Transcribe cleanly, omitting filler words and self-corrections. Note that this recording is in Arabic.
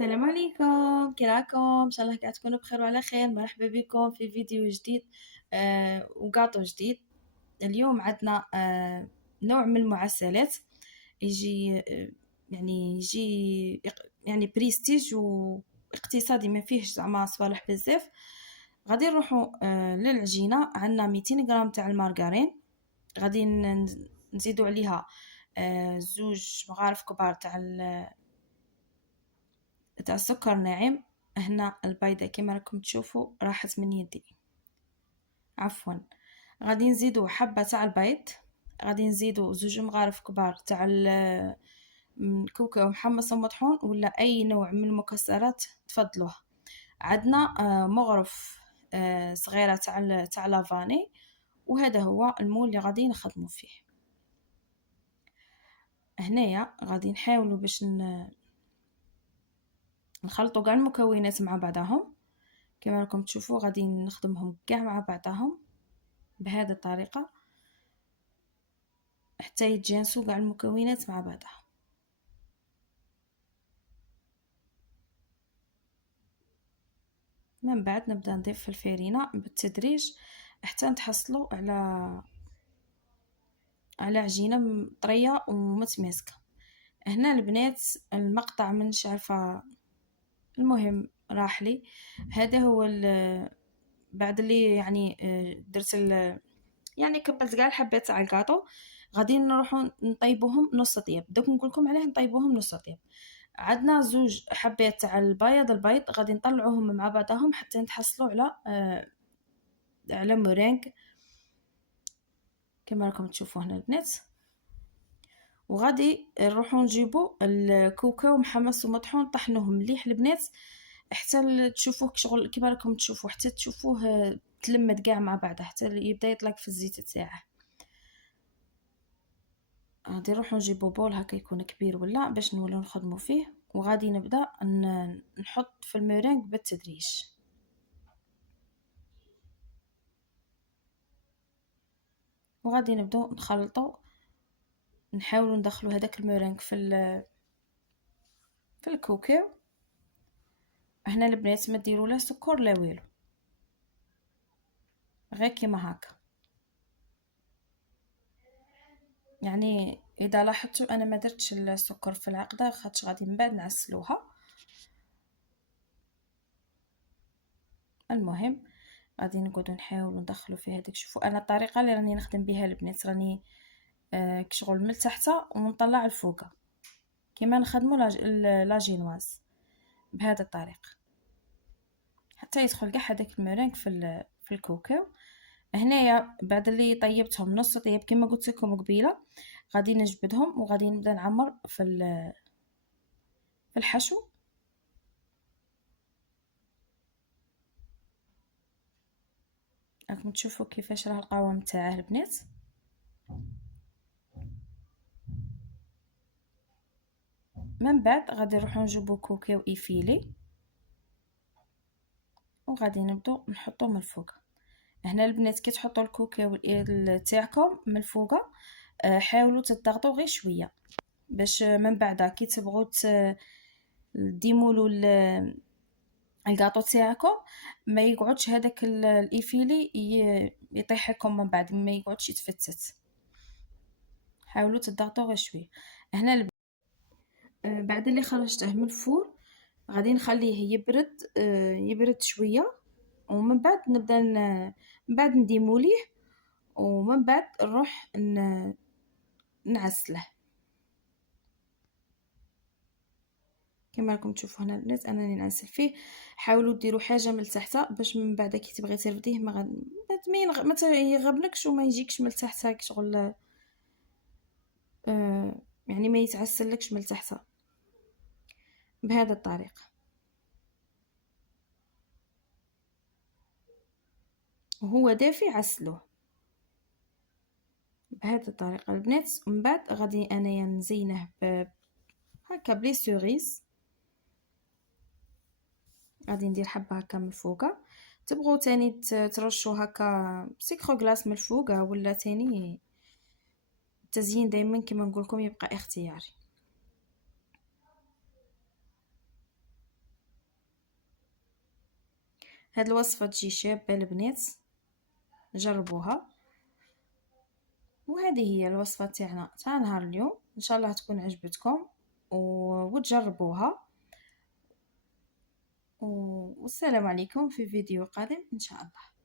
السلام عليكم، كي راكم؟ ان شاء الله قاعد تكونوا بخير وعلى خير. مرحبا بكم في فيديو جديد وقاطو جديد. اليوم عندنا نوع من المعسلات يجي يعني يجي يعني بريستيج واقتصادي، ما فيهش زعما صوالح بزاف. غادي نروحوا للعجينه. عندنا 200 غرام تاع المارغرين، غادي نزيدوا عليها زوج مغارف كبار تاع السكر ناعم. هنا البيضة كما راكم تشوفوا راحت من يدي، عفوا. غادي نزيدو حبة تاع البيض، غادي نزيدو زوج مغارف كبار تاع الكوكا محمص ومطحون ولا اي نوع من المكسرات تفضلوه. عندنا مغرف صغيرة تاع لافاني، وهذا هو المول اللي غادي نخدمو فيه. هنايا غادي نحاولوا باش نخلطوا كاع المكونات مع بعضهم. كما راكم تشوفوا غادي نخدمهم كاع مع بعضهم بهذه الطريقة حتى يتجانسوا كاع المكونات مع بعضها. من بعد نبدا نضيف الفرينة بالتدريج حتى نتحصلوا على عجينة طرية ومتماسكة. هنا البنات المقطع منش عارفة، المهم راح لي. هذا هو بعد اللي يعني درت يعني كبلت كاع الحبات تاع الكاطو. غادي نروحوا نطيبوهم نص طياب. دوك نقول لكم علاه نطيبوهم نص طياب. عندنا زوج حبات تاع البيض غادي نطلعوهم مع بعضهم حتى نتحصلوا على مورينغ كما راكم تشوفوا هنا البنات. وغادي نروحوا نجيبوا الكوكاو محمص ومطحون، طحنوهم مليح البنات حتى تشوفوه شغل كما راكم تشوفوا، حتى تشوفوه تلمد كاع مع بعضه حتى يبدا يطلق في الزيت تاعه. غادي نروحوا نجيبوا بول هكا يكون كبير ولا باش نوليو نخدموا فيه، وغادي نبدا نحط في المورينغ بالتدريج. وغادي نبداو نخلطوا، نحاولوا ندخلوا هذاك المورينغ في الكوكاو. هنا البنات ما ديروا لا سكر لا والو، غير كيما هكا. يعني اذا لاحظتوا انا ما درتش السكر في العقده خاطش غادي من بعد نعسلوها. المهم غادي نقعدوا نحاولوا ندخلوا في هذيك. شوفوا انا الطريقه اللي راني نخدم بها البنات، راني كشغل من تحت ونطلع الفوق كيما نخدموا لاجينواز بهذا الطريقه حتى يدخل كاع هذاك المورينغ في الكوكاو. هنايا بعد اللي طيبتهم نص طيب كما قلت لكم قبيله، غادي نجبدهم وغادي نبدا نعمر في الحشو. راكم تشوفوا كيفاش راه القوام تاعه البنات. من بعد غادي نروحو نجيبو كوكاو ايفيلي وغادي نبداو نحطوه من الفوق. هنا البنات كي تحطوا الكوكاو تاعكم من الفوق حاولوا تضغطوا غير شويه باش من بعد كي تبغوا ديمولوا الكاطو تاعكم ما يقعدش هذاك الايفيلي يطيح لكم من بعد، ما يقعدش يتفتت. حاولوا تضغطوا غير شويه. هنا بعد اللي خرجته من الفور غادي نخليه يبرد شويه، ومن بعد نبدا من بعد نديموليه، ومن بعد نروح نعسله كما راكم تشوفوا هنا البنات انني نعسل فيه. حاولوا ديروا حاجه من تحت باش من بعد كي تبغي ترفديه ما يغبنكش وما يجيكش من تحت هاك شغل يعني ما يتعسلكش من تحت بهذا الطريقه. وهو دافي عسلوه بهذه الطريقه البنات. ومن بعد غادي انايا نزينه هكا بلي سوريز. غادي ندير حبه هكا من الفوق، تبغوا تاني ترشوا هكا سكر غلاس من الفوق ولا تاني التزيين دائما كما نقول لكم يبقى اختياري. هاد الوصفة تجي شابة البنات، جربوها. وهذه هي الوصفة تاعنا تاع نهار اليوم، ان شاء الله تكون عجبتكم وتجربوها. والسلام عليكم في فيديو قادم ان شاء الله.